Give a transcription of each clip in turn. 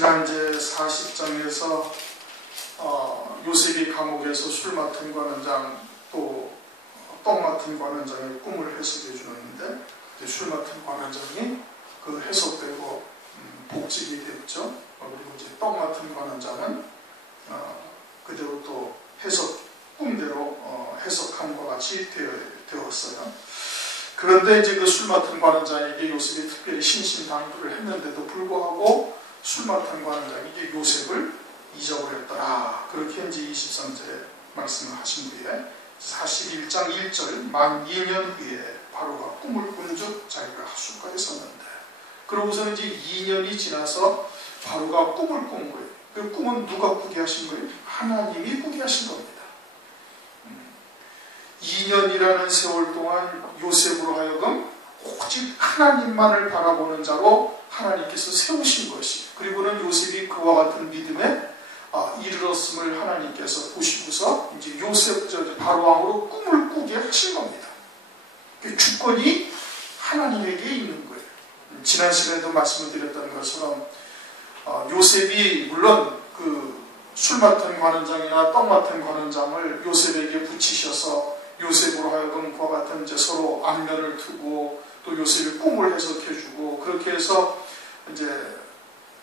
지난 이제 40장에서 요셉이 감옥에서 술 맡은 관원장 또 떡 맡은 관원장의 꿈을 해석해 주는데 술 맡은 관원장이 그 해석대로 복직이 되었죠. 그리고 이제 떡 맡은 관원장은 그대로 또 꿈대로 해석한 것 같이 되었어요. 그런데 이제 그 술 맡은 관원장에게 요셉이 특별히 신신당부를 했는데도 불구하고 술 맡은 관원장이 이제 요셉을 잊어버렸더라. 그렇게 이제 23절에 말씀을 하신 후에 41장 1절 만 2년 후에 바로가 꿈을 꾼즉 자기가 하숫가에 섰는데, 그러고서는 이제 2년이 지나서 바로가 꿈을 꾼 거예요. 그 꿈은 누가 꾸게 하신 거예요? 하나님이 꾸게 하신 겁니다. 2년이라는 세월 동안 요셉으로 하여금 오직 하나님만을 바라보는 자로 하나님께서 세우신 것이, 그리고는 요셉이 그와 같은 믿음에 이르렀음을 하나님께서 보시고서 이제 요셉 바로 왕으로 꿈을 꾸게 하신 겁니다. 그 주권이 하나님에게 있는 거예요. 지난 시간에도 말씀을 드렸던 것처럼 요셉이 물론 그 술 맡은 관원장이나 떡 맡은 관원장을 요셉에게 붙이셔서 요셉으로 하여금 그와 같은 이제 서로 안면을 두고 또 요셉의 꿈을 해석해주고 그렇게 해서 이제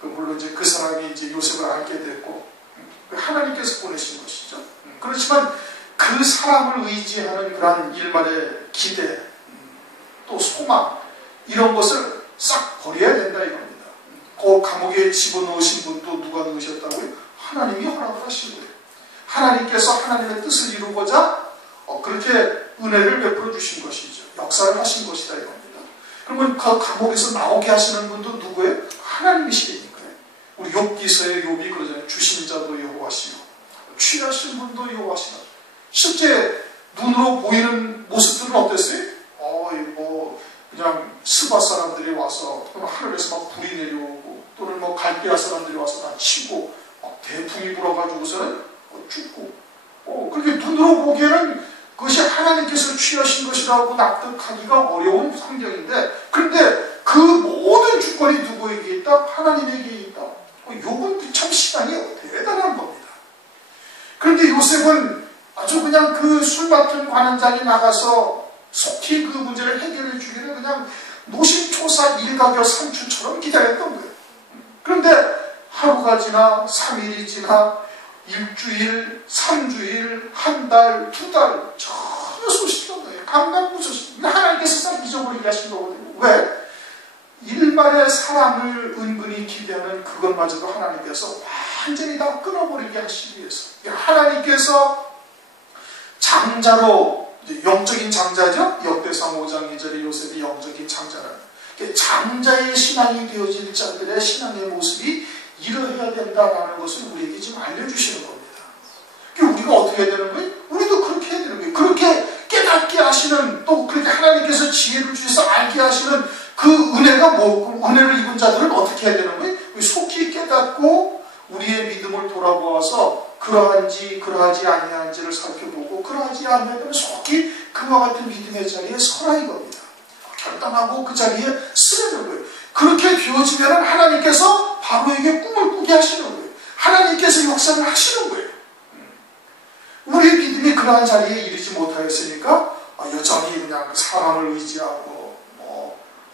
물론 이제 그 사람이 이제 요셉을 알게 됐고 하나님께서 보내신 것이죠. 그렇지만 그 사람을 의지하는 그런 일말의 기대 또 소망 이런 것을 싹 버려야 된다 이겁니다. 그 감옥에 집어넣으신 분도 누가 넣으셨다고요? 하나님이 허락을 하신 거예요. 하나님께서 하나님의 뜻을 이루고자 그렇게 은혜를 베풀어 주신 것이죠. 역사를 하신 것이다 이겁니다. 그러면 그 감옥에서 나오게 하시는 분도 누구예요? 하나님이시니까요. 우리 욥기서의 욥이 그러잖아요. 주신 자도 여호와시요 취하신 분도 여호와시다. 실제 눈으로 보이는 모습들은 어땠어요? 그냥 스바 사람들이 와서 또는 하늘에서 막 불이 내려오고 또는 뭐 갈대아 사람들이 와서 다 치고 막 대풍이 불어가지고서는 죽고 그렇게 눈으로 보기에는 그것이 하나님께서 취하신 것이라고 납득하기가 어려운 환경인데, 그런데 그 모든 주권이 누구에게 있다? 하나님에게 있다. 욥은 참 신앙이 대단한 겁니다. 그런데 요셉은 아주 그냥 그 술 맡은 관원장이 나가서 속히 그 문제를 해결해 주기를 그냥 노심초사 일가견 삼추처럼 기다렸던 거예요. 그런데 하루가 지나 3일이 지나 일주일, 3주일, 한 달, 2달 전혀 소식이 없는 감감무소식. 하나님께서 싹 잊어버리게 하신 거거든요. 왜? 일말의 사람을 은근히 기대하는 그것마저도 하나님께서 완전히 다 끊어버리게 하시기 위해서 하나님께서 장자로, 영적인 장자죠. 역대상 5장 2절에 요셉이 영적인 장자라는 장자의 신앙이 되어질 자들의 신앙의 모습이 이러해야 된다라는 것을 우리에게 지금 알려주시는 겁니다. 우리가 어떻게 해야 되는 거예요? 우리도 그렇게 해야 되는 거예요. 그렇게 깨닫게 하시는, 또 그렇게 하나님께서 지혜를 주셔서 알게 하시는 그 은혜가 뭐고, 은혜를 입은 자들은 어떻게 해야 되는 거예요? 속히 깨닫고 우리의 믿음을 돌아보아서 그러한지 그러하지 아니한지를 살펴보고 그러하지 아니하면 속히 그와 같은 믿음의 자리에 서라 이겁니다. 결단하고 그 자리에 쓰려는 거예요. 그렇게 되어지면 하나님께서 바로에게 꿈을 꾸게 하시는 거예요. 하나님께서 역사를 하시는 거예요. 우리의 믿음이 그러한 자리에 이르지 못하였으니까 여전히 그냥 사람을 의지하고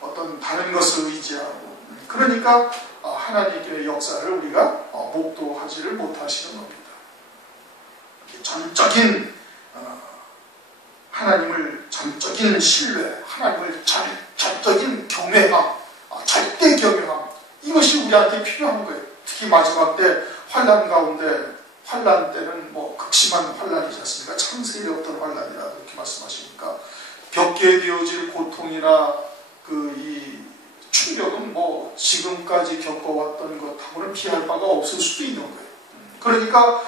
어떤 다른 것을 의지하고 그러니까 하나님의 역사를 우리가 목도하지를 못하시는 겁니다. 전적인 하나님을 전적인 신뢰, 하나님을 전적인 경외함, 절대 경외함, 이것이 우리한테 필요한 거예요. 특히 마지막 때 환난 가운데, 환난 때는 극심한 환난이지 않습니까? 창세일에 없던 환난이라 그렇게 말씀하시니까 벽게 되어질 고통이나 이 충격은 지금까지 겪어왔던 것하고는 비할 바가 없을 수도 있는 거예요. 그러니까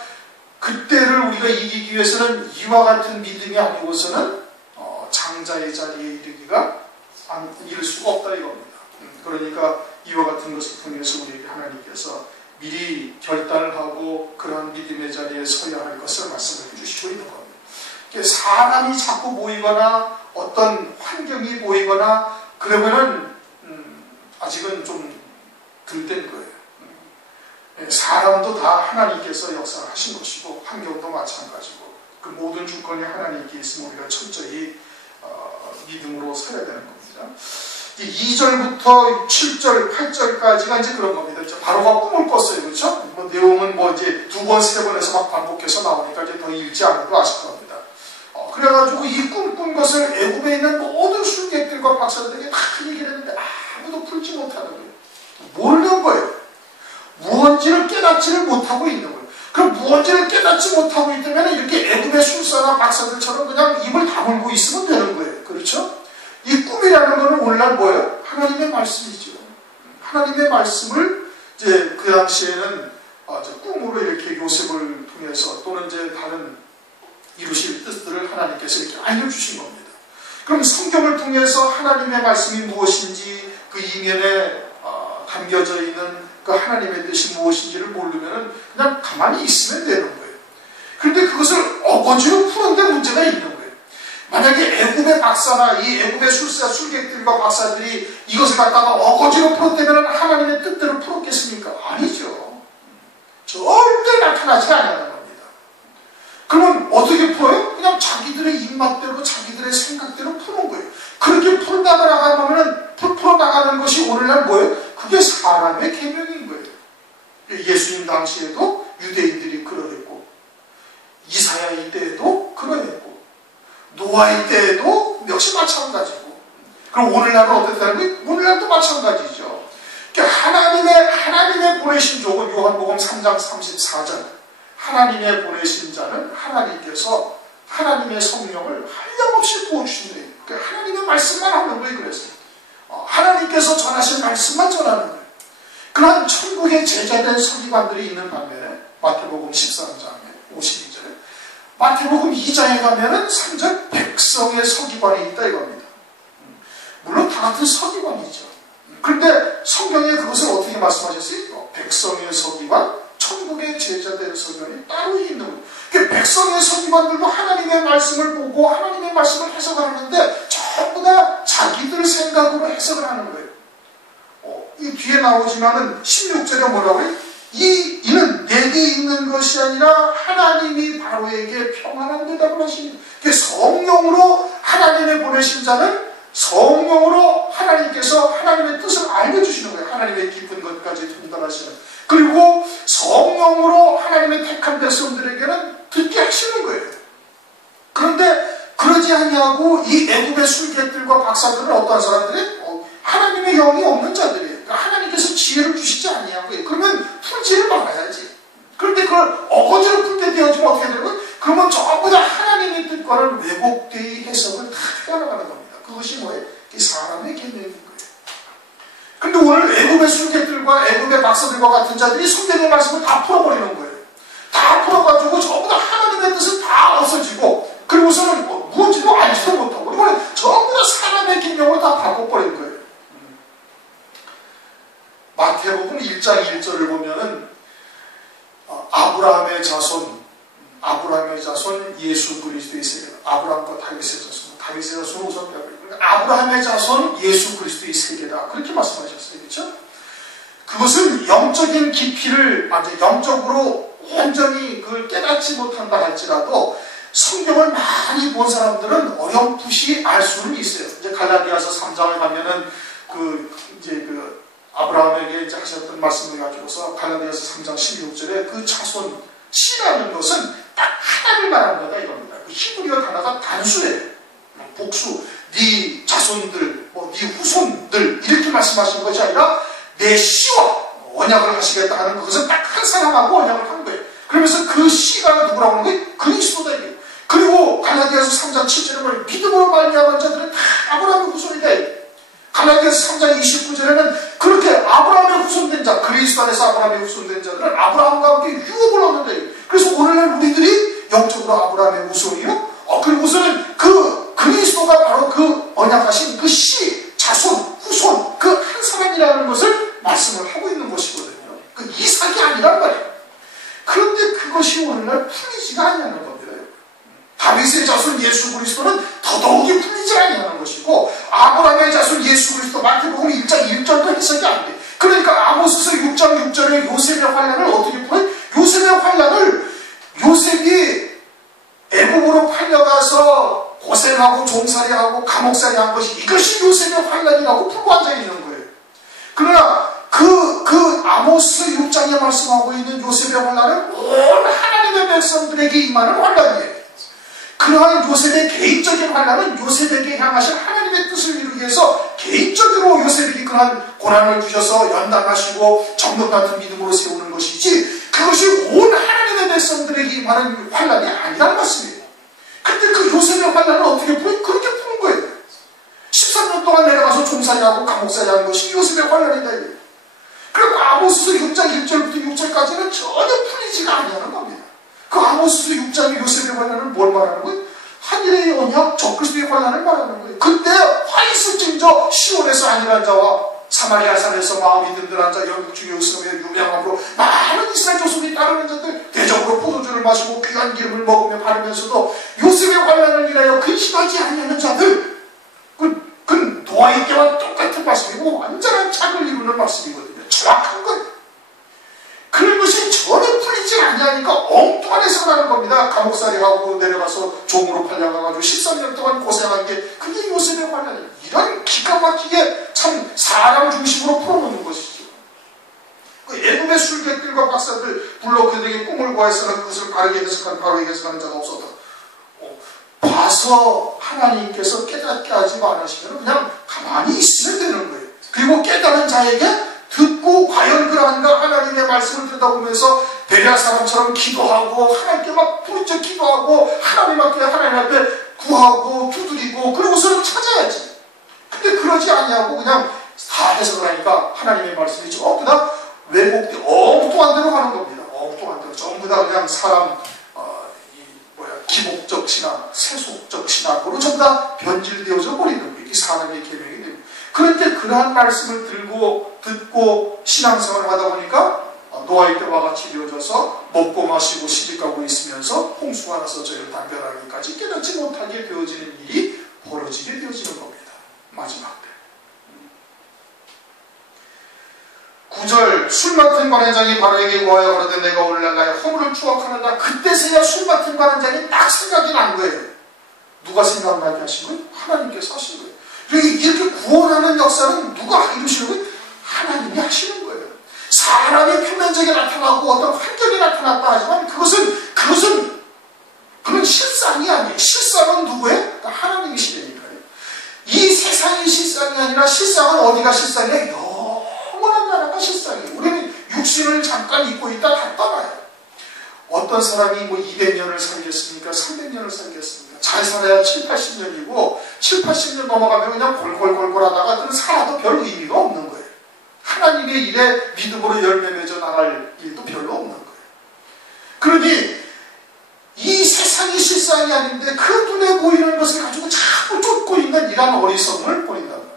그때를 우리가 이기기 위해서는 이와 같은 믿음이 아니고서는 장자의 자리에 이를 수가 없다 이겁니다. 그러니까 이와 같은 것을 통해서 우리에게 하나님께서 미리 결단을 하고 그런 믿음의 자리에 서야 할 것을 말씀해 주시고 있는 겁니다. 사람이 자꾸 보이거나 어떤 환경이 보이거나 그러면은 아직은 좀 들뜬 거예요. 아브라함도 다 하나님께서 역사를 하신 것이고 환경도 마찬가지고 그 모든 주권이 하나님께 있으면 우리가 철저히 믿음으로 서야 되는 겁니다. 2절부터 7절, 8절까지가 이제 그런 겁니다. 바로가 꿈을 꿨어요. 그렇죠? 뭐 내용은 뭐 이제 2번, 3번 해서 막 반복해서 나오니까 이제 더 읽지 않아도 아실 겁니다. 그래가지고 이 꿈 꾼 것을 애굽에 있는 모든 술객들과 박사들에게 다 얘기를 했는데 아무도 풀지 못하는 거예요. 모르는 거예요. 무언지를 깨닫지를 못하고 있는 거예요. 그럼 무언지를 깨닫지 못하고 있다면 이렇게 애굽의 술사나 박사들처럼 그냥 입을 다물고 있으면 되는 거예요. 그렇죠? 이 꿈이라는 것은 오늘날 뭐예요? 하나님의 말씀이죠. 하나님의 말씀을 이제 그 당시에는 꿈으로 이렇게 요셉을 통해서 또는 이제 다른 이루실 뜻들을 하나님께서 이렇게 알려주신 겁니다. 그럼 성경을 통해서 하나님의 말씀이 무엇인지 그 이면에 담겨져 있는 그 하나님의 뜻이 무엇인지를 모르면 그냥 가만히 있으면 되는 거예요. 그런데 그것을 어거지로 푸는데 문제가 있는 거예요. 만약에 애굽의 박사나 이 애굽의 술사, 술객들과 박사들이 이것을 갖다가 어거지로 풀었다면 하나님의 뜻대로 풀었겠습니까? 아니죠. 절대 나타나지 않는 겁니다. 그러면 어떻게 풀어요? 그냥 자기들의 입맛대로 자기들의 생각대로 푸는 거예요. 그렇게 풀어나가는 것이 오늘날 뭐예요? 그게 사람의 계명인 거예요. 예수님 당시에도 유대인들이 그러했고 이사야 이때에도 그러했고 노아의 때에도 역시 마찬가지고 그럼 오늘날은 어떻다는 거예요? 오늘날도 마찬가지죠. 하나님의 보내신 종은 요한복음 3장 34절 하나님의 보내신 자는 하나님께서 하나님의 성령을 한량없이 부어주신대요. 그러니까 하나님의 말씀만 하는 거예요. 그래서 하나님께서 전하신 말씀만 전하는 거예요. 그러한 천국의 제자된 서기관들이 있는 반면에 마태복음 13장에 52절에 마태복음 2장에 가면은 3절 백성의 서기관이 있다 이겁니다. 물론 다 같은 서기관이죠. 그런데 성경에 그것을 어떻게 말씀하셨어요? 백성의 서기관, 천국의 제자된 서기관이 따로 있는 거예요. 그러니까 백성의 서기관들도 하나님의 말씀을 보고 하나님의 말씀을 해석을 하는데 전부 다 자기들 생각으로 해석을 하는 거예요. 이 뒤에 나오지만은 16절에 뭐라고 해요? 이는 내게 있는 것이 아니라 하나님이 바로에게 평안한 대답을 하십니다. 성령으로 하나님의 보내신 자는 성령으로 하나님께서 하나님의 뜻을 알려주시는 거예요. 하나님의 깊은 것까지 전달하시는. 그리고 성령으로 하나님의 택한 백성들에게는 듣게 하시는 거예요. 그런데 그러지 아니하고 이 애굽의 술객들과 박사들은 어떠한 사람들이? 하나님의 영이 없는 자들이에요. 그러니까 하나님께서 지혜를 주시지 아니한 거예요. 그러면 풀지를 말아야지. 그런데 그걸 어거지로 풀게 되어지면 어떻게 되는 거예요? 그러면 전부 다 하나님의 뜻과는 왜곡되이 해석을 다 해나가는 겁니다. 그것이 뭐예요? 이 사람의 개념인 거예요. 근데 오늘 애굽의 술객들과 애굽의 박사들과 같은 자들이 성경의 말씀을 다 풀어버리는 거예요. 다 풀어가지고 전부 다 하나님의 뜻은 다 없어지고 그리고서는 무엇지도 알지도 못하고 이거는 전부 다 사람의 개념으로 다 바꿔버린 거예요. 마태복음 1장 1절을 보면은 아브라함의 자손 예수 그리스도의 세계다. 아브라함과 다윗의 자손, 다윗의 자손은 우선 그러니까 아브라함의 자손 예수 그리스도의 세계다. 그렇게 말씀하셨어요. 그렇죠? 그것은 영적인 깊이를 영적으로 온전히 그걸 깨닫지 못한다 할지라도 성경을 많이 본 사람들은 어렴풋이 알 수는 있어요. 이제 갈라디아서 3장을 가면은 아브라함에게 이제 하셨던 말씀을 가지고서 갈라디아서 3장 16절에 그 자손 씨라는 것은 딱 하나를 말하는 거다 이겁니다. 그 히브리어 단어가 단수예요. 복수, 네 자손들, 네 후손들 이렇게 말씀하시는 것이 아니라 내 씨와 언약을 하시겠다 하는 그것은 딱 한 사람하고 언약을 한 거예요. 그러면서 그 씨가 누구라고 하는 거예요? 그리스도다 이게. 그리고 갈라디아서 3장 7절에 보면 믿음으로 말미암은 자들은 다 아브라함의 후손이다. 갈라디아서 3장 29절에는 그렇게 아브라함의 후손된 자, 그리스도 안에서 아브라함의 후손된 자들은 아브라함과 함께 유업을 얻는다. 그래서 오늘날 우리들이 영적으로 아브라함의 후손이요. 그리고서는 그 그리스도가 바로 그 언약하신 그 씨, 자손, 후손, 그 한 사람이라는 것을 말씀을 하고 있는 것이거든요. 그 이삭이 아니란 말이에요. 그런데 그것이 오늘날 풀리지가 않냐는 겁니다. 다윗의 자손 예수 그리스도는 더더욱이 풀리지 아니하는 것이고 아브라함의 자손 예수 그리스도 마태복음 1장 1절도 해석이 안 돼. 그러니까 아모스서 6장 6절에 요셉의 환란을 어떻게 풀어요? 끌려가서 고생하고 종살이하고 감옥살이 한 것이 이것이 요셉의 환난이라고 풀고 앉아있는 거예요. 그러나 그 아모스 6장에 말씀하고 있는 요셉의 환난은 온 하나님의 백성들에게 임하는 환난이에요. 그러한 요셉의 개인적인 환난은 요셉에게 향하신 하나님의 뜻을 이루기 위해서 개인적으로 요셉에게 그러한 고난을 주셔서 연단하시고 정금 같은 믿음으로 세우는 것이지, 그것이 온 하나님의 백성들에게 임하는 환난이 아니라는 말씀이에요. 근데 그 요셉의 환난을 어떻게 풀어요? 그렇게 푸는 거예요. 13년 동안 내려가서 종살이하고 감옥살이 하는 것이 요셉의 환난이다. 그리고 아모스서 6장 1절부터 6절까지는 전혀 풀리지가 아니하는 겁니다. 그 아모스서 6장의 요셉의 환난은 뭘 말하는 거예요? 하늘의 언약, 적그리스도의 환난을 말하는 거예요. 그때 화 있을진저 시온에서 안일한 자와 사마리아 산에서 마음이 든든한 자, 영국 중에 요셉의 유명함으로 많은 이스라엘 족속이 따르는 자들, 대적으로 포도주를 마시고 귀한 기름을 먹으며 바르면서도 요셉의 환난을 인하여 근심하지 아니하는 자들, 그건 노아의 때와 똑같은 말씀이고 완전한 착을 이루는 말씀이거든요. 정확한 거예요. 그런 것이 전혀 풀리지 아니하니까 엉뚱한 해석을 하는 겁니다. 감옥살이하고 내려가서 종으로 팔려가가지고 13년 동안 고생한 게 그게 요셉의 환난이에요. 이런 기가 막히게 참 사람 중심으로 풀어놓는 것이죠. 그 애굽의 술객들과 박사들 불러 그들에게 꿈을 구하였으나 그것을 바르게 해석하는 자가 없었다. 봐서 하나님께서 깨닫게 하지 않으시면 그냥 가만히 있으면 되는 거예요. 그리고 깨달은 자에게 듣고 과연 그러한가 하나님의 말씀을 듣다 보면서 베레아 사람처럼 기도하고 하나님께 막 부르짖어 기도하고 하나님 앞에 구하고 두드리고 그러고서는 찾아야지. 근데 그러지 아니하고 그냥 다 해석을 하니까 하나님의 말씀이 전부 다 왜곡돼 엉뚱한 대로 가는 겁니다. 엉뚱한 대로 전부 다 그냥 사람 기복적 신앙, 세속적 신앙으로 전부 다 변질되어져 버리는 거예요. 이 사람의 계명이 됩니다. 그런데 그러한 말씀을 듣고 신앙생활을 하다 보니까 노아의 때와 같이 이루어져서 먹고 마시고 시집가고 있으면서 홍수가 나서 저희를 단별하기까지 깨닫지 못하게 되어지는 일이 벌어지게 되어지는 겁니다. 마지막 때. 9절 술 맡은 관원장이 바로에게 구하여 가로되 내가 오늘날 나의 허물을 추억하는다. 그때서야 술 맡은 관원장이 딱 생각이 난 거예요. 누가 생각나게 하신 거예요? 하나님께서 하신 거예요. 이렇게 구원하는 역사는 누가 이루시는 거예요? 하나님이 하시는 거예요. 사람의 표면적에 나타나고 어떤 환경에 나타났다 하지만 그건 실상이 아니에요. 실상은 누구예요? 하나님이시라니까요. 이 세상이 실상이 아니라 실상은 어디가 실상이에요? 영원한 나라가 실상이에요. 우리는 육신을 잠깐 입고 있다 다 떠나요. 어떤 사람이 200년을 살겠습니까? 300년을 살겠습니까? 잘 살아야 7, 80년이고 7, 80년 넘어가면 그냥 골골골골 하다가 그건 살아도 별 의미가 없는 거예요. 하나님의 일에 믿음으로 열매 맺어 나갈 일도 별로 없는 거예요. 그러니 이 세상이 실상이 아닌데 그 눈에 보이는 것을 가지고 자꾸 쫓고 있는 이런 어리석음을 버린단 말이에요.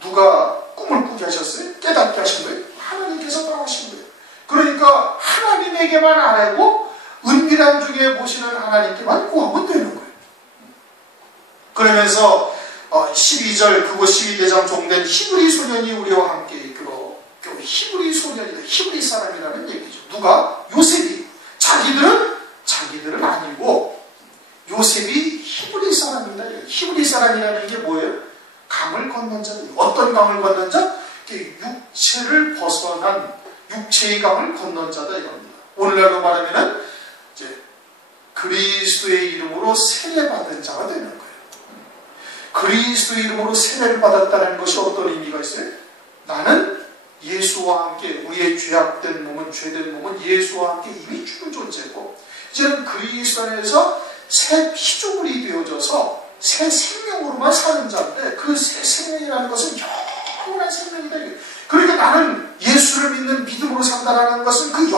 누가 꿈을 꾸게 하셨어요? 깨닫게 하신 거예요? 하나님께서 다 하신 거예요. 그러니까 하나님에게만 아뢰고 은밀한 중에 보시는 하나님께만 구하면 되는 거예요. 그러면서 12절 그곳 12대장 종된 히브리 소년이 우리와 함께 이끌어 히브리 소년이다. 히브리 사람이라는 얘기죠. 누가? 요셉이. 자기들은 아니고 요셉이 히브리 사람이다. 히브리 사람이라는 게 뭐예요? 강을 건넌 자들. 어떤 강을 건넌 자? 육체를 벗어난 육체의 강을 건넌 자다 이겁니다. 오늘날로 말하면 이제 그리스도의 이름으로 세례받은 자가 되는 거예요. 그리스도의 이름으로 세례를 받았다는 것이 어떤 의미가 있어요? 나는 예수와 함께 우리의 죄악된 몸은 죄된 몸은 예수와 함께 이미 죽은 존재고 이제는 그리스도 안에서 새 피조물이 되어져서 새 생명으로만 사는 자인데 그 새 생명이라는 것은 영원한 생명이다. 그러니까 나는 예수를 믿는 믿음으로 산다는 것은 그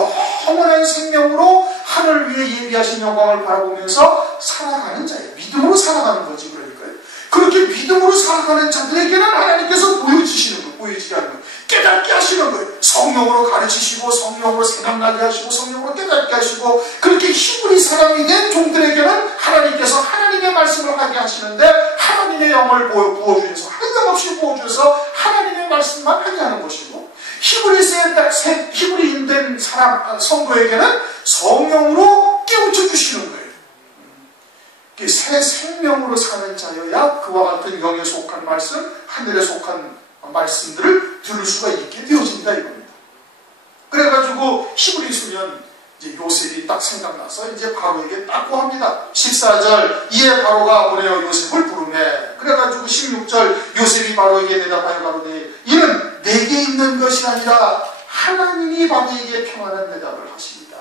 영원한 생명으로 하늘을 위해 예비하신 영광을 바라보면서 살아가는 자예요. 믿음으로 살아가는 거지. 그러니까요. 그렇게 믿음으로 살아가는 자들에게는 하나님께서 보여주시는 거예요. 보여지게 하는 거예요. 깨닫게 하시는 거예요. 성령으로 가르치시고 성령으로 생각나게 하시고 성령으로 깨닫게 하시고 그렇게 히브리 사람이 된 종들에게는 하나님께서 하나님의 말씀을 하게 하시는데 하나님의 영을 부어주셔서 한량없이 부어주셔서 하나님의 말씀만 하게 하는 것이고 히브리인 된 사람 성도에게는 성령으로 깨우쳐 주시는 거예요. 새 생명으로 사는 자여야 그와 같은 영에 속한 말씀, 하늘에 속한 말씀들을 들을 수가 있게 되어진다 이겁니다. 그래가지고 히브리서는 이제 요셉이 딱 생각나서 이제 바로에게 딱 고합니다. 14절 이에 바로가 보내어 요셉을 부르매. 그래가지고 16절 요셉이 바로에게 대답하여 가로되 이는 내게 있는 것이 아니라 하나님이 바로에게 평안한 대답을 하십니다.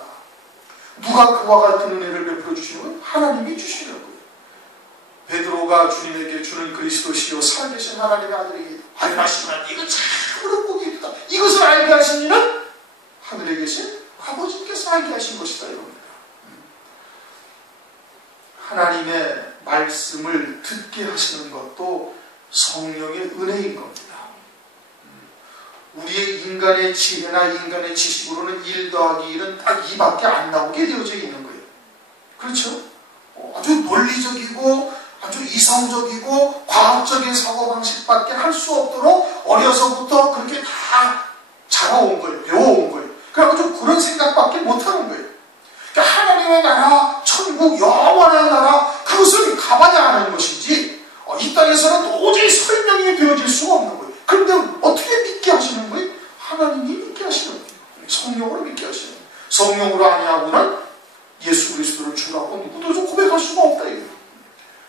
누가 그와 같은 은혜를 베풀어 주시는 건 하나님이 주시는 거예요. 베드로가 주님에게 주는 그리스도시요 살아계신 하나님의 아들에게 알마시구나 이거 참으로 복이 있다. 이것을 알게 하신 이는 하늘에 계신 아버지께서 알게 하신 것이다 이겁니다. 하나님의 말씀을 듣게 하시는 것도 성령의 은혜인 겁니다. 우리의 인간의 지혜나 인간의 지식으로는 1 더하기 1은 딱 2밖에 안 나오게 되어져 있는 거예요. 그렇죠? 아주 논리적이고 아주 이성적이고 과학적인 사고방식밖에 할 수 없도록 어려서부터 그렇게 다 자라온 거예요. 배워온 거예요. 그래가지고 그런 생각밖에 못하는 거예요. 그러니까 하나님의 나라, 천국, 영원한 나라 그것을 가봐야 하는 것이지 이 땅에서는 도저히 설명이 되어질 수가 없는 거예요. 그런데 어떻게 믿게 하시는 거예요? 하나님이 믿게 하시는 거예요. 성령으로 믿게 하시는 거예요. 성령으로 아니하고는 예수 그리스도를 주라고 누구도 고백할 수가 없다 이거예요.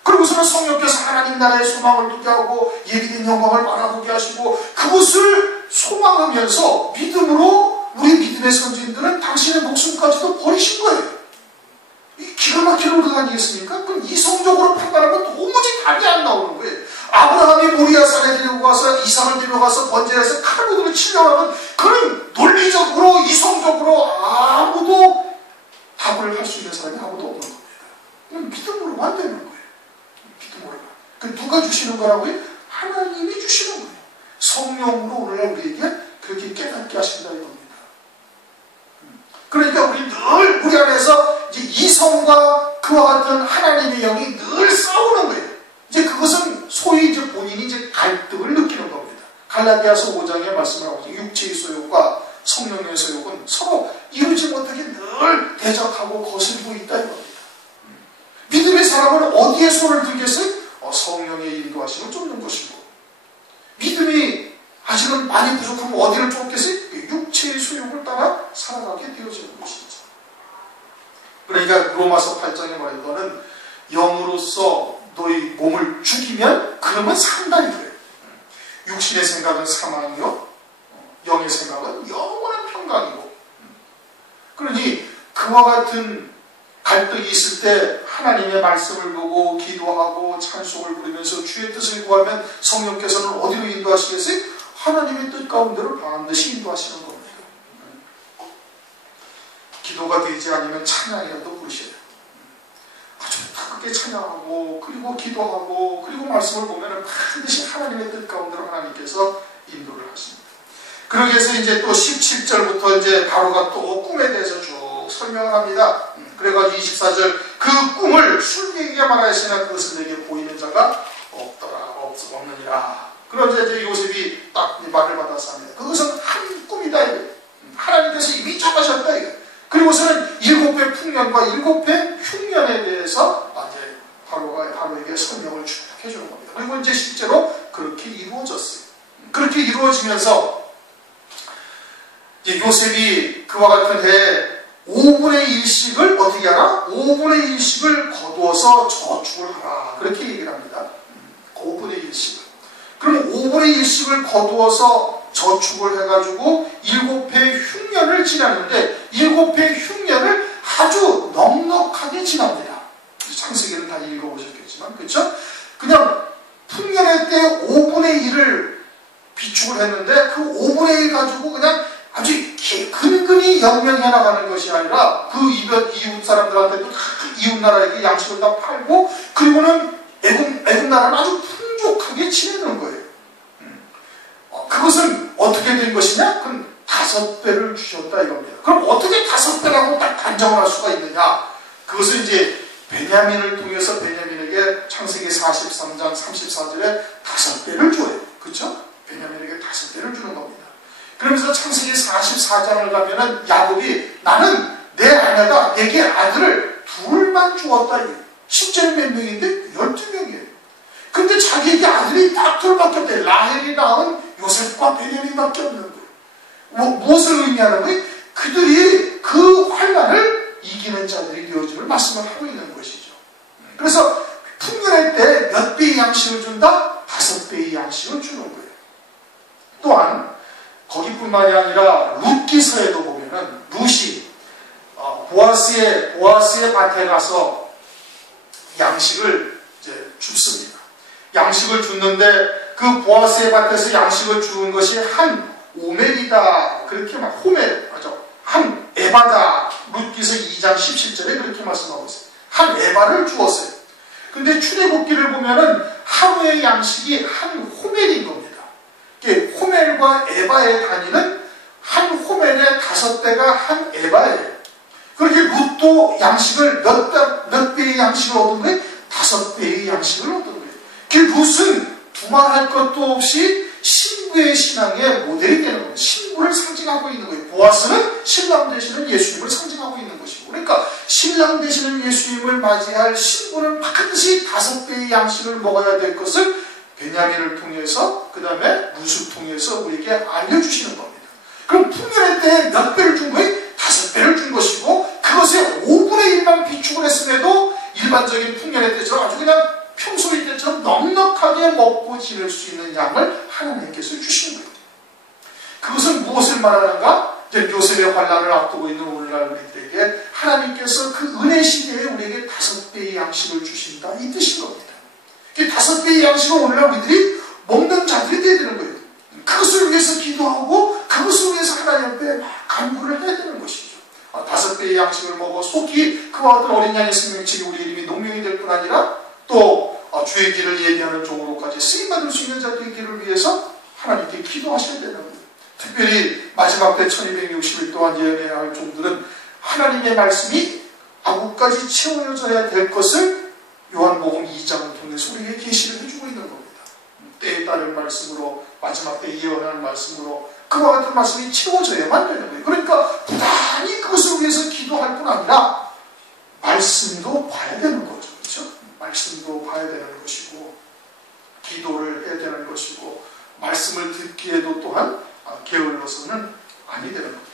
그리고서는 성령께서 하나님 나라의 소망을 두게 하고 예비된 영광을 바라보게 하시고 그것을 소망하면서 믿음으로 우리 믿음의 선지인들은 당신의 목숨까지도 버리신 거예요. 이 기가 막힌 오르 아니겠습니까? 그럼 이성적으로 판단하면 도무지 답이 안 나오는 거예요. 아브라함이 모리아산에 데리고 가서 이삭을 데려가서 번제해서 칼로들을 치려고 하면 그는 논리적으로 이성적으로 아무도 답을 할 수 있는 사람이 아무도 없는 겁니다. 그냥 믿음으로만 되는 거예요. 믿음으로만. 그 누가 주시는 거라고요? 하나님이 주시는 거예요. 성령으로 오늘날 우리에게 그렇게 깨닫게 하신다 이겁니다. 그러니까 우리 안에서 이제 이성과 그와 같은 하나님의 영이 늘 싸우는 거예요. 이제 그것은 소위 이제 본인이 이제 갈등을 느끼는 겁니다. 갈라디아서 5장에 말씀을 하고 육체의 소욕과 성령의 소욕은 서로 이루지 못하게 늘 대적하고 거슬리고 있다 이겁니다. 믿음의 사람은 어디에 손을 들겠어요? 성령의 인도하심을 쫓는 것이고 믿음이 아직은 많이 부족하면 어디를 쫓겠어요? 육체의 소욕을 따라 살아가게 되어지는 것이죠. 그러니까 로마서 8장에 말해 너는 영으로서 너희 몸을 죽이면 그러면 산다 이거예요. 육신의 생각은 사망이요 영의 생각은 영원한 평강이고 그러니 그와 같은 갈등이 있을 때 하나님의 말씀을 보고 기도하고 찬송을 부르면서 주의 뜻을 구하면 성령께서는 어디로 인도하시겠어요? 하나님의 뜻 가운데로 반드시 인도하시는 겁니다. 기도가 되지 않으면 찬양이라도 부르셔야 돼요. 아주 크게 찬양하고 그리고 기도하고 그리고 말씀을 보면 반드시 하나님의 뜻 가운데로 하나님께서 인도를 하십니다. 그러기 위해서 이제 또 17절부터 이제 바로가 또 꿈에 대해서 쭉 설명을 합니다. 그래가지고 24절 그 꿈을 술객에게 말하였으나 그것을 내게 보이는 자가 없느니라. 그러자 이제 요셉이 딱 말을 받아서 합니다. 그것은 한 꿈이다 이거. 하나님께서 이미 정하셨다 이거. 그리고서는 7배 풍년과 7배 흉년에 대해서 이제 바로에게 설명을 쭉 해주는 겁니다. 그리고 이제 실제로 그렇게 이루어졌어요. 그렇게 이루어지면서 이제 요셉이 그와 같은 해에 5분의 1씩을 어떻게 하라? 5분의 1씩을 거두어서 저축을 하라. 그렇게 얘기를 합니다. 5분의 1씩을. 그럼 5분의 1씩을 거두어서 저축을 해가지고 7회 흉년을 지나는데 7회 흉년을 아주 넉넉하게 지납니다. 창세기는 다 읽어보셨겠지만 그렇죠? 그냥 풍년의 때 5분의 1을 비축을 했는데 그 5분의 1 가지고 그냥 아주 근근히 영명해 나가는 것이 아니라 그 이웃 사람들한테도 다 이웃 나라에게 양식을 다 팔고 그리고는 애국 나라는 아주 풍족하게 지내는 거예요. 그것은 어떻게 된 것이냐? 그럼 5배를 주셨다 이겁니다. 그럼 어떻게 5배라고 딱 단정을 할 수가 있느냐? 그것은 이제 베냐민을 통해서 베냐민에게 창세기 43장 34절에 5배를 줘요. 그렇죠? 베냐민에게 5배를 주는 겁니다. 그러면서 창세기 44장을 가면은 야곱이 나는 내 아내가 내게 아들을 둘만 주었다. 실제는 몇 명인데 12명이에요. 근데 자기에게 아들이 딱 둘밖에 없대. 라헬이 낳은 요셉과 베냐민밖에 없는 거예요. 무엇을 의미하는 거예요? 그들이 그 환난을 이기는 자들이 되어줌을 말씀을 하고 있는 것이죠. 그래서 풍년의 때 몇 배의 양식을 준다? 5배의 양식을 주는 거예요. 또한 거기뿐만이 아니라 룻기서에도 보면은 룻이 보아스의 밭에 가서 양식을 이제 줍습니다. 양식을 줬는데 그 보아스의 밭에서 양식을 주는 것이 한 오멜이다. 그렇게 막 한 에바다. 룻기서 2장 17절에 그렇게 말씀하고 있어요. 한 에바를 주었어요. 근데 출애굽기를 보면은 하루의 양식이 한 호멜인 겁니다. 호멜과 에바의 단위는 한 호멜의 5배가 한 에바예요. 그렇게 룻도 양식을 몇 배의 양식을 얻은 거예요? 5배의 양식을 얻은 거예요. 그 룻은 두말할 것도 없이 신부의 신앙의 모델이 되는 겁니다. 신부를 상징하고 있는 거예요. 보아스는 신랑 되시는 예수님을 상징하고 있는 것이고, 그러니까 신랑 되시는 예수님을 맞이할 신부는 반드시 5배의 양식을 먹어야 될 것을 베냐민을 통해서, 그 다음에 룻을 통해서 우리에게 알려주시는 겁니다. 그럼 풍년의 때에 몇 배를 준 거예요? 5배를 준 것이고, 그것의 5분의 1만 비축을 했음에도 일반적인 풍년의 때처럼 아주 그냥 평소의 때처럼 넉넉하게 먹고 지낼 수 있는 양을 하나님께서 주신 거예요. 그것은 무엇을 말하는가? 이제 요셉의 환난을 앞두고 있는 오늘날 우리들에게 하나님께서 그 은혜 시대에 우리에게 5배의 양식을 주신다, 이 뜻인 겁니다. 이 5배의 양식을 오늘날 우리들이 먹는 자들이 되어야 되는 거예요. 그것을 위해서 기도하고 그것을 위해서 하나님 앞에 간구를 해야 되는 것이죠. 5배의 양식을 먹어 속히 그와 같은 어린 양의 생명책이 우리 이름이 농명이 될 뿐 아니라 또 주의 길을 예비하는 종으로까지 쓰임받을 수 있는 자들의 길을 위해서 하나님께 기도하셔야 되는 거예요. 특별히 마지막 때 1260일 동안 예언해야 할 종들은 하나님의 말씀이 아구까지 채워져야 될 것을 요한복음 2장을 통해서 우리에게 계시를 해주고 있는 겁니다. 때에 따른 말씀으로, 마지막 때 예언하는 말씀으로 그와 같은 말씀이 채워져야만 되는 거예요. 그러니까 부단히 그것을 위해서 기도할 뿐 아니라 말씀도 봐야 되는 거죠. 그렇죠? 말씀도 봐야 되는 것이고, 기도를 해야 되는 것이고, 말씀을 듣기에도 또한 게을러서는 아니 되는 겁니다.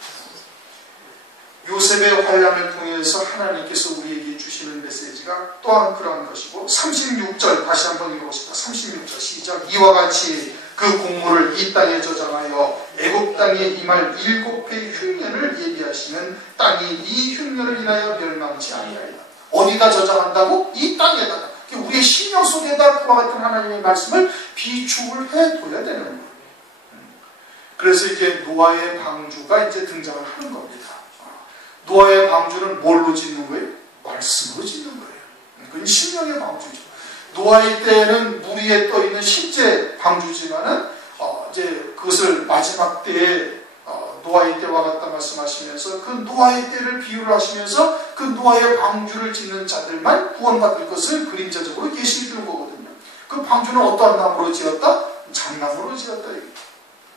요셉의 환난을 통해서 하나님께서 우리에게 주시는 메시지가 또한 그러한 것이고, 36절 다시 한번 읽어보십시다. 36절 시작. 이와 같이 그 공물을 이 땅에 저장하여 애굽 땅에 임할 7회 흉년을 예비하시는 땅이 이 흉년을 인하여 멸망치 아니하리라. 어디다 저장한다고? 이 땅에다가. 우리의 심령 속에다 그와 같은 하나님의 말씀을 비축을 해둬야 되는 거예요. 그래서 이제 노아의 방주가 이제 등장을 하는 겁니다. 노아의 방주는 뭘로 짓는 거예요? 말씀으로 짓는 거예요. 그건 심령의 방주죠. 노아의 때에는 물 위에 떠 있는 실제 방주지만은 이제 그것을 마지막 때에 노아의 때와 같다 말씀하시면서 그 노아의 때를 비유를 하시면서 그 노아의 방주를 짓는 자들만 구원받을 것을 그림자적으로 계시해 주는 거거든요. 그 방주는 어떠한 나무로 지었다? 잣나무로 지었다.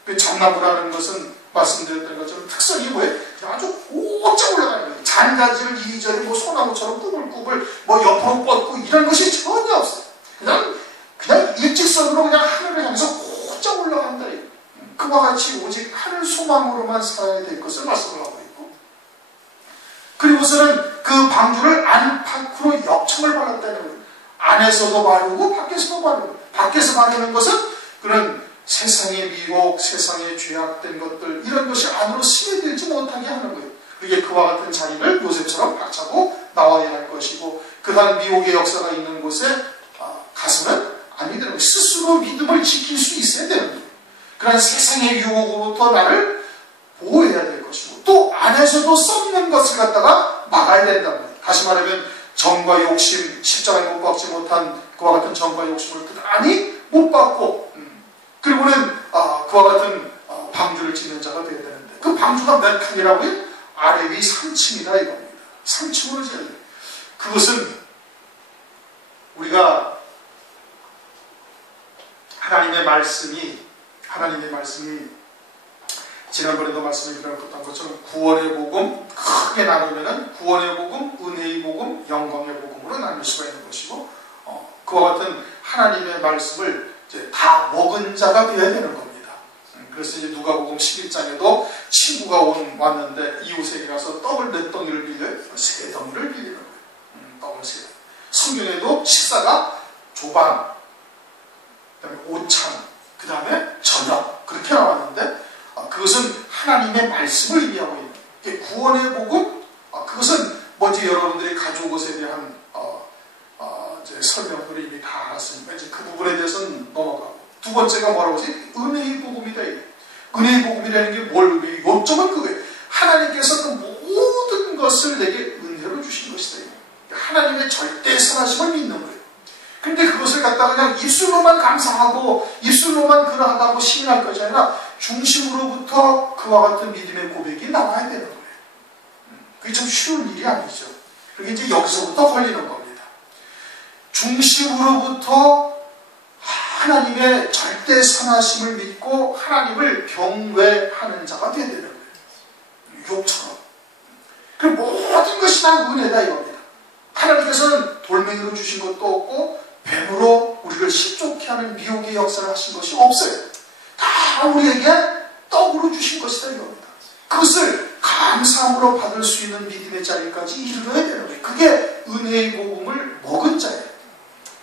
그 잣나무라는 것은 말씀드렸던 것처럼 특성이 뭐예요? 아주 곧장 올라가는 거예요. 잔가지를 이리저리 소나무처럼 꾸불꾸불 옆으로 뻗고 이런 것이 전혀 없어요. 그냥 일직선으로 그냥 하늘을 향해서 곧장 올라간다. 그와 같이 오직 하늘 소망으로만 살아야 될 것을 말씀을 하고 있고, 그리고서는 그 방주를 안팎으로 역청을 발랐다는 거예요. 안에서도 바르고 밖에서도 바르고, 밖에서 바르는 것은 그런 세상의 미혹, 세상의 죄악된 것들, 이런 것이 안으로 스며들지 못하게 하는 거예요. 그게 그와 같은 자리를 요셉처럼 박차고 나와야 할 것이고, 그러한 미혹의 역사가 있는 곳에 가서는 아니 되는 거예요. 스스로 믿음을 지킬 수 있어야 되는 거예요. 그런 세상의 유혹으로부터 나를 보호해야 될 것이고, 또 안에서도 썩는 것을 갖다가 막아야 된다는 거예요. 다시 말하면 정과 욕심, 십자가에 못 박지 못한 그와 같은 정과 욕심을 끝까지 못 받고, 그리고는 그와 같은 방주를 짓는 자가 되어야 되는데, 그 방주가 몇 칸이라고요? 아래 위 3층이다 이겁니다. 3층으로 지어야 돼요. 그것은 우리가 하나님의 말씀이 지난번에도 말씀을 드렸던 것처럼 구원의 복음 크게 나누면은 구원의 복음, 은혜의 복음, 영광의 복음으로 나눌 수가 있는 것입니다. 그와 같은 하나님의 말씀을 이제 다 먹은 자가 되어야 되는 겁니다. 그래서 이제 누가복음 11장에도 친구가 왔는데 이웃에게 가서 떡을 몇 덩이를 빌려요? 3덩이를 빌리는 거예요. 떡을 3덩이. 성경에도 식사가 조반, 그다음에 오찬, 그 다음에 저녁 그렇게 나왔는데 그것은 하나님의 말씀을 의미하고 있는 구원의 복음. 그것은 먼저 여러분들이 가져온 것에 대한 이제 설명들을 이미 다 알았으니까 이제 그 부분에 대해서는 넘어가고, 두 번째가 뭐라고 하지? 은혜의 복음이다. 은혜의 복음이라는 게 뭘 의미해요? 요점은 그거예요. 하나님께서 그 모든 것을 내게 은혜로 주신 것이다. 하나님의 절대 선하심을 믿는 거예요. 근데 그것을 갖다가 그냥 입술로만 감사하고 입술로만 그러하다고 시인할 것이 아니라 중심으로부터 그와 같은 믿음의 고백이 나와야 되는 거예요. 그게 참 쉬운 일이 아니죠. 그게 이제 여기서부터 걸리는 겁니다. 중심으로부터 하나님의 절대 선하심을 믿고 하나님을 경외하는 자가 되어야 되는 거예요. 욕처럼. 그 모든 것이 다 은혜다 이겁니다. 하나님께서는 돌멩이로 주신 것도 없고 뱀으로 우리를 실족케 하는 미혹의 역사를 하신 것이 없어요. 다 우리에게 떡으로 주신 것이다 이겁니다. 그것을 감사함으로 받을 수 있는 믿음의 자리까지 이르러야 되는 거예요. 그게 은혜의 복음을 먹은 자예요.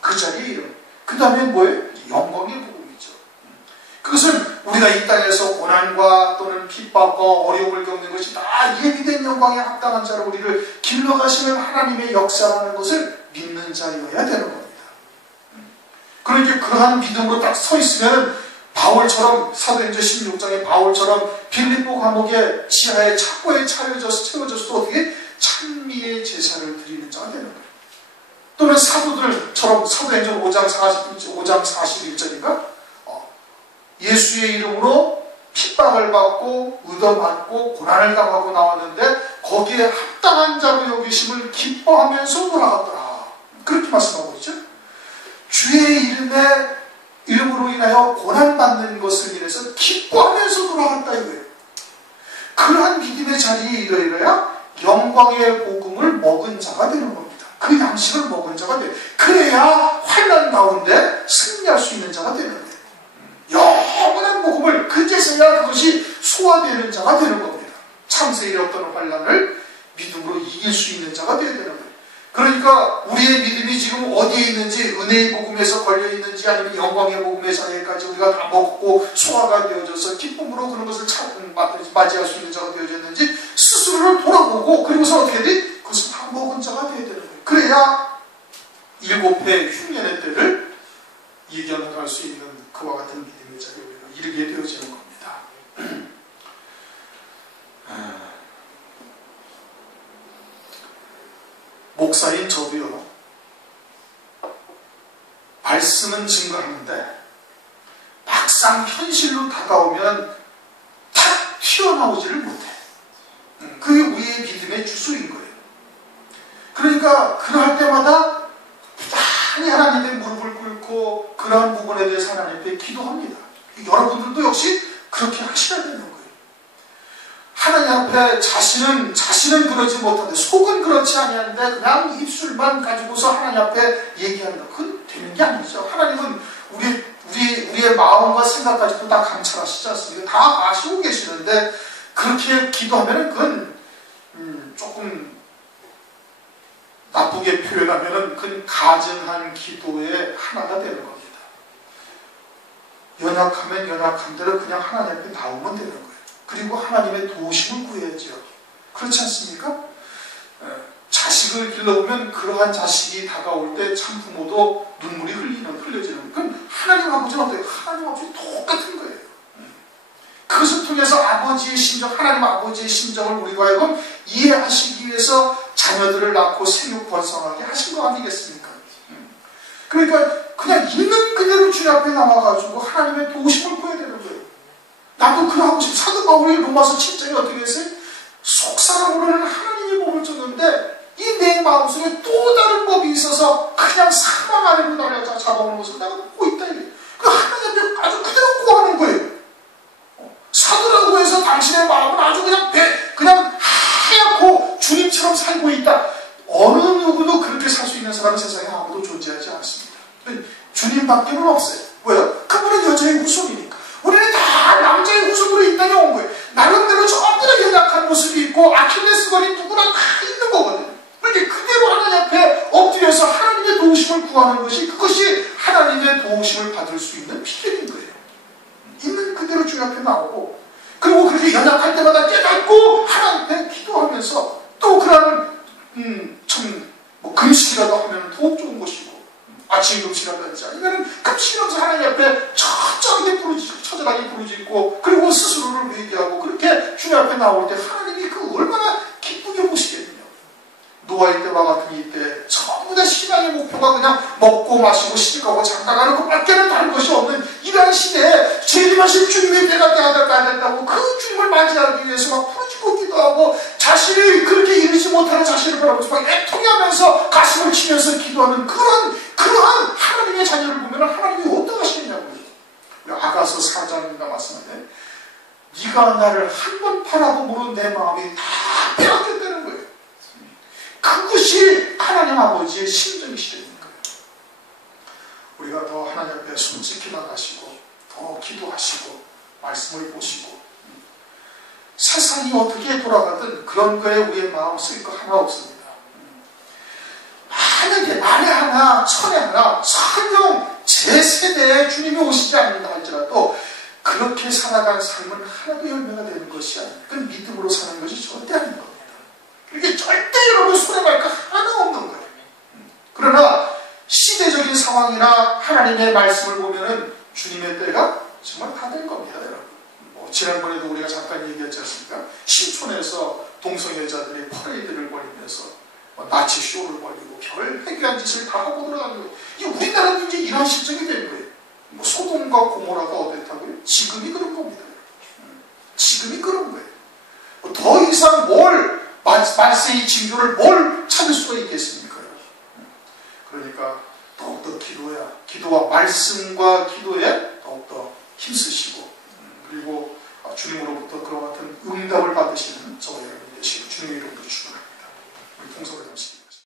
그 자리에 이르러. 그 다음에 뭐예요? 영광의 복음이죠. 그것은 우리가 이 땅에서 고난과 또는 핍박과 어려움을 겪는 것이 다 예비된 영광에 합당한 자로 우리를 길러가시는 하나님의 역사라는 것을 믿는 자여야 되는 겁니다. 그러니까 그러한 믿음으로 딱 서 있으면 바울처럼, 사도행전 16장의 바울처럼 빌립보 감옥의 지하에 창고에 채워져서 어떻게 찬미의 제사를 드리는 자가 되는 거예요. 또는 사도들처럼 사도행전 5장 41절인가 예수의 이름으로 핍박을 받고 얻어맞고 고난을 당하고 나왔는데 거기에 합당한 자로 여기심을 기뻐하면서 돌아갔더라. 그렇게 말씀하고 있죠. 주의 이름으로 인하여 고난받는 것을 인해서 기뻐하면서 돌아갔다 이거예요. 그러한 믿음의 자리에 이르러야 영광의 복음을 먹은 자가 되는 겁니다. 그 양식을 먹은 자가 돼요. 그래야 환난 가운데 승리할 수 있는 자가 되는 거예요. 영원한 복음을 그제서야 그것이 소화되는 자가 되는 겁니다. 창세일의 어떤 환난을 믿음으로 이길 수 있는 자가 되어야 되는 거예요. 그러니까 우리의 믿음이 지금 어디에 있는지, 은혜의 복음에서 걸려있는지 아니면 영광의 복음의 자리까지 우리가 다 먹고 소화가 되어져서 기쁨으로 그런 것을 맞이할 수 있는 자가 되어졌는지 스스로를 돌아보고 그리고서 어떻게 돼? 그것을 다 먹은 자가 되어야 되는 거예요. 그래야 7회 흉년의 때를 이겨나갈 수 있는 그와 같은 믿음의 자리에 이르게 되어지는 겁니다. 목사인 저도요, 말씀은 증거하는데 막상 현실로 다가오면 탁 튀어나오지를 못해. 그게 우리의 믿음의 주소인 거예요. 그러니까 그럴 때마다 부단히 하나님의 무릎을 꿇고 그러한 부분에 대해서 하나님 앞에 기도합니다. 여러분들도 역시 그렇게 하셔야 되는 거예요. 하나님 앞에 자신은 그러지 못한데, 속은 그렇지 아니한데 그냥 입술만 가지고서 하나님 앞에 얘기한다. 그건 되는 게 아니죠. 하나님은 우리의 마음과 생각까지도 다 감찰하시지 않습니까? 다 아시고 계시는데 그렇게 기도하면 그건 조금 나쁘게 표현하면 그건 가증한 기도의 하나가 되는 겁니다. 연약하면 연약한 대로 그냥 하나님 앞에 나오면 되는 거예요. 그리고 하나님의 도우심을 구해야죠. 그렇지 않습니까? 자식을 길러보면 그러한 자식이 다가올 때 참 부모도 눈물이 흘려지는. 그건 하나님 아버지는 어때요? 하나님 아버지 똑같은 거예요. 그것을 통해서 아버지의 심정, 하나님 아버지의 심정을 우리가 하여금 이해하시기 위해서 자녀들을 낳고 생육 번성하게 하신 거 아니겠습니까? 그러니까 그냥 있는 그대로 주님 앞에 나와가지고 하나님의 도우심을 구해야 되는 거예요. 나도 그러하고 싶어. 사도 바울이 로마서 7장에 어떻게 했어요? 속사람으로는 하나님의 법을 줬는데 이 내 마음속에 또 다른 법이 있어서 그냥 사망 아래로 나를 잡아오는 것을 내가 보고 있다. 그 하나님 앞에 아주 그대로 구하는 거예요. 사도라고 해서 당신의 마음은 아주 그냥 하얗고 주님처럼 살고 있다. 어느 누구도 그렇게 살 수 있는 사람은 세상에 아무도 존재하지 않습니다. 하나님밖에는 없어요. 왜요? 그분은 여자의 후손이니까. 우리는 다 남자의 후손으로 이 땅에 온 거예요. 나름대로 전부 다 연약한 모습이 있고 아킬레스건이 누구나 다 있는 거거든요. 그러니까 그대로 하나님 앞에 엎드려서 하나님의 도우심을 구하는 것이, 그것이 하나님의 도우심을 받을 수 있는 비결인 거예요. 있는 그대로 주님 앞에 나오고, 그리고 그렇게 연약할 때마다 깨닫고 하나님 앞에 기도하면서, 또 그러는 금식이라도 하면 더욱 좋은 것이고, 아침 금식이라든지 아니면 금식이라도 하나님 앞에 처절하게 부르짖고, 그리고 스스로를 회개하고, 그렇게 주님 앞에 나올 때 하나님이 그 얼마나 기쁘게 보시겠느냐. 노아의 때와 같은 이때 전부 다 신앙의 목표가 그냥 먹고 마시고 시집가고 장가가는 것밖에는 다른 것이 없는 이러한 시대에 재림하실 주님의 때가 된다고 그 주님을 맞이하기 위해서 막 부르짖고 기도하고, 자신이 그렇게 이르지 못하는 자신을 바라보면서 막 애통해하면서 가슴을 치면서 기도하는 그러한 하나님의 자녀를 보면 하나님이 어떠하시느냐고요. 아가서 4장인가 말씀하는데, 네가 나를 한 번 바라보므로 내 마음이 다 빼앗겼다는 거예요. 그것이 하나님 아버지의 심정이시되는 거예요. 우리가 더 하나님 앞에 솔직히 나가시고, 더 기도하시고, 말씀을 보시고, 세상이 어떻게 돌아가든 그런 거에 우리의 마음 쓸 거 하나 없습니다. 만약에 만에 하나, 천에 하나, 설령 제 세대에 주님이 오시지 않는다 할지라도 그렇게 살아간 삶은 하나도 열매가 되는 것이 아니에요. 그건 믿음으로 사는 것이 절대 아닌 겁니다. 이게 절대 여러분 손에 갈 거 하나 없는 거예요. 그러나 시대적인 상황이나 하나님의 말씀을 보면은 주님의 때가 정말 다 될 겁니다, 여러분. 지난번에도 우리가 잠깐 얘기했지 않습니까? 신촌에서 동성애자들이 퍼레이드를 벌이면서 나치 쇼를 벌이고 별 회개한 짓을 다 하고 들어가는 거예요. 이 우리나라도 이제 이런 실정이 된 거예요. 소돔과 고모라가 어땠다고요? 지금이 그런 겁니다. 지금이 그런 거예요. 더 이상 말세의 징조를 뭘 찾을 수가 있겠습니까? 그러니까 더욱더 기도와 말씀과 기도에 더욱더 힘쓰시고